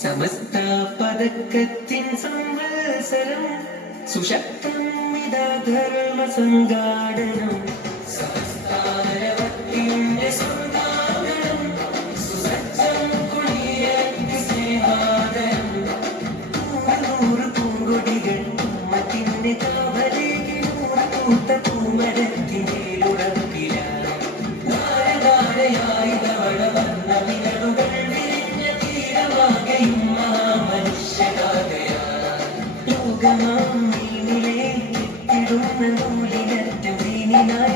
സമസ്ത പദക്കത്തിൻ സംവത്സരം സുശക്തം ഇതാ ധർമ്മ സംഘാടനം സമസ്താരവത്തിന്റെ സ്വർഗാങ്കണം സുസജ്ജം കുളിയത്തി സ്നേഹാദരം നൂറ് പൂങ്കൊടികൾ മറ്റിന്റെ കാവലേക്ക് നൂറ് കൂട്ട പൂമരത്തിനേലുറപ്പില ധാരധാരയായി തവള വന്ന വിരലുകൾ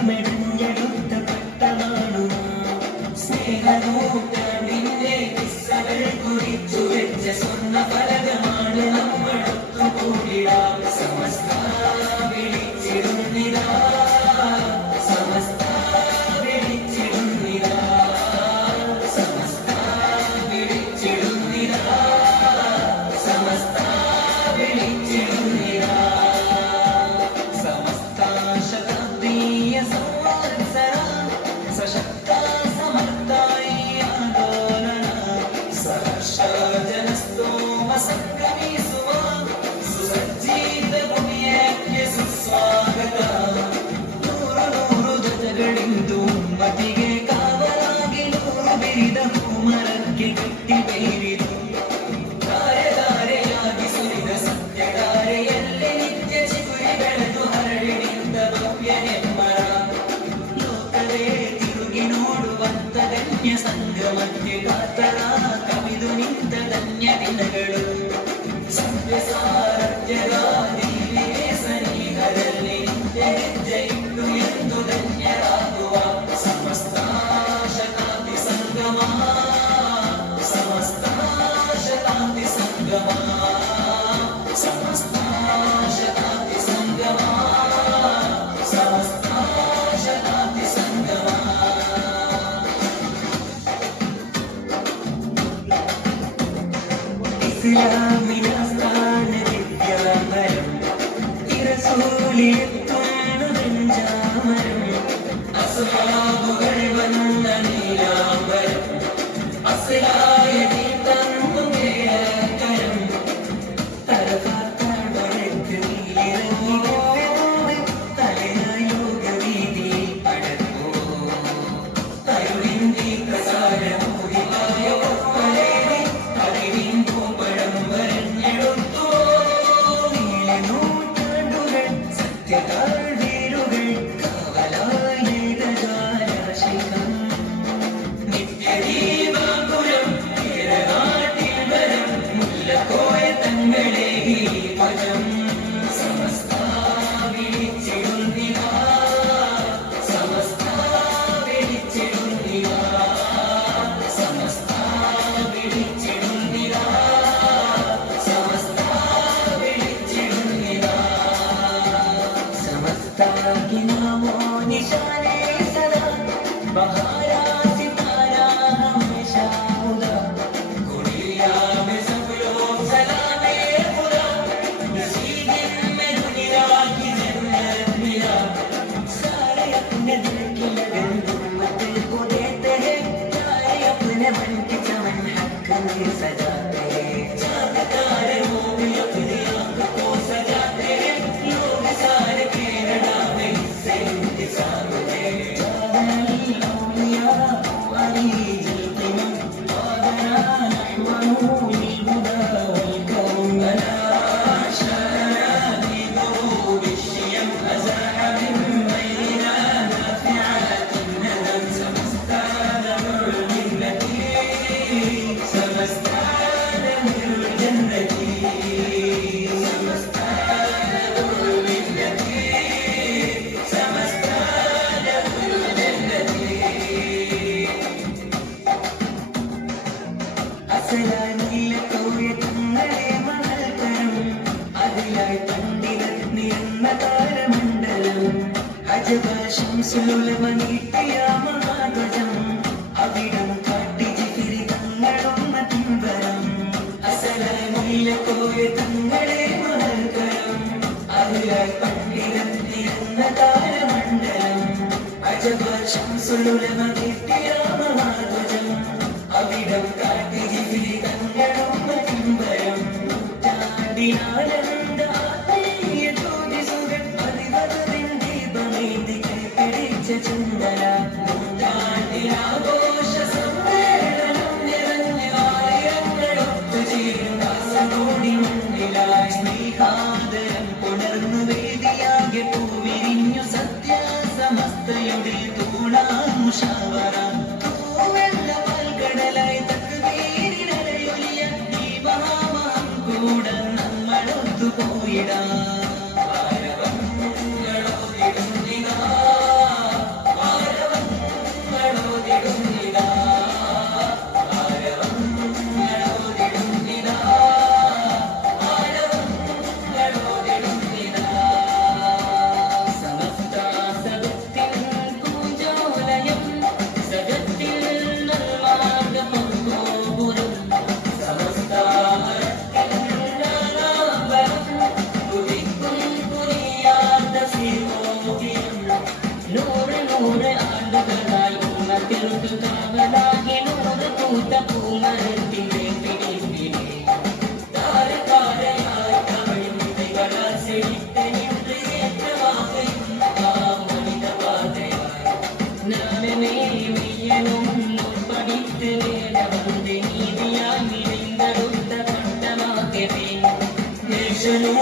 മെടഞ്ഞെടുത്ത പട്ടമാണു സ്നേഹനൂറ്റാണ്ടിന്റെ കിസ്സകൾ കുറിച്ചു വെച്ച സ്വർണ്ണ ഫലകമാണ് നമ്മളൊത്തു കൂടിടാം സമസ്ത വിളിച്ചിടുന്നിതാ സമസ്ത വിളിച്ചിടുന്നിതാ സമസ്ത വിളിച്ചിടുന്നിതാ സമസ്ത വിളിച്ചിടുന്നിതാ സമസ്ത അസ്ഹാബുകൾ വന്ന നീലാംബരം അസ്ലായ നീ തന്നു കേരകരം തലപാർക്കാൻ വഴക്ക് നീലിറങ്ങി തലയായി ലോകവീതിയിൽ പടർന്നു തരുവിന്തി പ്രസാരമോഹിമായ ഒപ്പലേറി അറിവിൻ പൂപ്പടം വരഞ്ഞെടുത്തു നീളെ നൂറ്റാണ്ടുകൾ സത്യതാൾ വീരുകൾ കാവലായി ജാലാശിഖം നിത്യദീപാകുലം കേരനാട്ടിൽ വരം മുല്ലക്കോയ തങ്ങളെ ഈ ഭജം സമസ്ത വിളിച്ചിടുന്നിതാ സമസ്ത വിളിച്ചിടുന്നിതാ സമസ്ത വിളിച്ചിടുന്നിതാ സമസ്ത വിളിച്ചിടുന്നിതാ समस्ताकी नामो निशाने सदा बहारा सितारा हमेशा उदा दुनिया में सब लोग सलामे खुदा इसी दिन में दुनिया की जन्नत मिला सारे अपने दिल की लगन उम्मत को देते हैं सारे अपने मन की चमन हक में सजाते हैं चांद तारे वो भी अपनी आंख को सजाते हैं लोग सारे केरला में इससे इंतजार है الأولياء ولي القمم قادنا نحمله للهدى والكون بلا شانا في دروب الشيم أزاح من بيننا نافعات الندم سمستان بالجنة سمستان بالجنة سمستان بالجنة سمستان بالجنة അസലാനിലത്തോയ തങ്ങളെ മണൽക്കരം അതിലായി പണ്ഡിതർ നിരന്ന താരമണ്ഡലം അജബ ശംസുലുലമ നീട്ടിയ മഹാധ്വജം അവിടം കാട്ടി ജിഫിരി തങ്ങളൊന്ന തിമ്പരം അസലാനിലത്തോയ തങ്ങളെ മണൽക്കരം അതിലായി പണ്ഡിതർ നിരന്ന താരമണ്ഡലം അജബ ശംസുലുലമ നീട്ടിയ മഹാധ്വജം അവിടം കാട്ടി ജിഫിരി തങ്ങളൊന്ന തിമ്പരം ചാടിനാനന്ദ ആത്മീയ ജ്യോതിസുകൾ അതിവതിൻ ദീപമേന്തി കൈപിടിച്ച ചുണ്ടല നൂറ്റാണ്ടിനാഘോഷ സമ്മേളനം നിറഞ്ഞ ആയിരങ്ങളൊത്തുചേരും ദാസകോടി മുന്നിലായി സ്നേഹാദരം പുണർന്നു വേദിയാകെ പൂവിരിഞ്ഞു സത്യാസമസ്തയുടെ തൂണാമുഷാവറ തൂവെള്ള പാൽക്കടലായി തക്ബീരിനലയൊലിയ ഈ മഹാമഹം കൂടെ നമ്മളൊത്തു പോയിടാം ഭാരവങ്ങളോതിടുന്നിതാ ഭാരവങ്ങളോതിടുന്നിതാ ഭാരവങ്ങളോതിടുന്നിതാ ഭാരവങ്ങളോതിടുന്നിതാ സമസ്ത സകത്തിൻ പൂജോലയം സകത്തിൽ നൽമാർഗം ഗോപുരം സമസ്ത നൂറ് നൂറ് ആണ്ടുകളായി ഉമ്മത്തിൽക്ക് കാവലാകെ നൂറ് കൂട്ട പൂമരത്തിന്റെ പിടിപ്പിനെ താരകാരയായി കവഴിമുടികളാൽ സെഴിത്ത ഇன்று ഏറ്റവാകയും ആ മനിത പാതയായി നാമമേ മെയ്യനും പഠിത്ത് വേദവന്റെ നീതിയായി നിറന്തടുത്ത പട്ടമാകവേ ദേശനോ